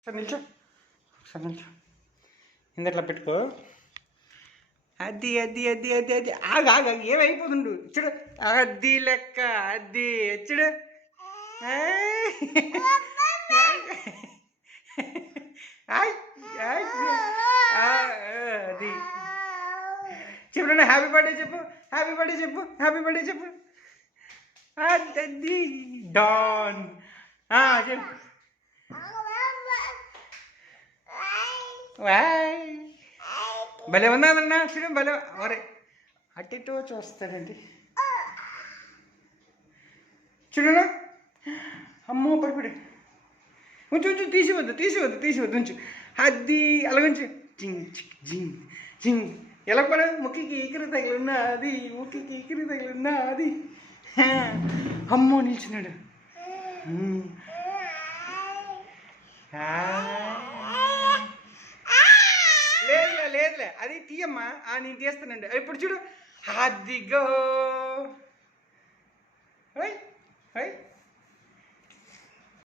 ఒకసారి నిల్చో, ఒకసారి నిల్చో. ఇందట్లా పెట్టుకో. అది అది అది అది అది ఆగా ఆగా ఏమైపోతుండు చూడు. అది లెక్క అది చూడు. అది చెప్పు, హ్యాపీ బర్త్డే చెప్పు, హ్యాపీ బర్త్డే చెప్పు, హ్యాపీ బర్త్డే చెప్పు. అది డాన్ చెప్పు. వాయ్ భలే ఉన్నదన్నా చూడు, భలే. ఒరే అట్టితో చూస్తాడండి చూడనా. అమ్మో పడిపడి ఉంచు ఉంచు, తీసివద్దు తీసివద్దు తీసివద్దు, ఉంచు. అది అలాగుంచు. జింగ్ చిక్ జింగ్ జింగ్. ఎలా పడ ముక్కికి ఈకరి తగిలిన్నా అది, ముక్కికి ఈకరి తగిలిన్నా అది. అమ్మో నిల్చున్నాడు. లేదులే లేదులే, అది తీయమ్మా. నేను తీస్తానండి ఇప్పుడు చూడు. అదిగో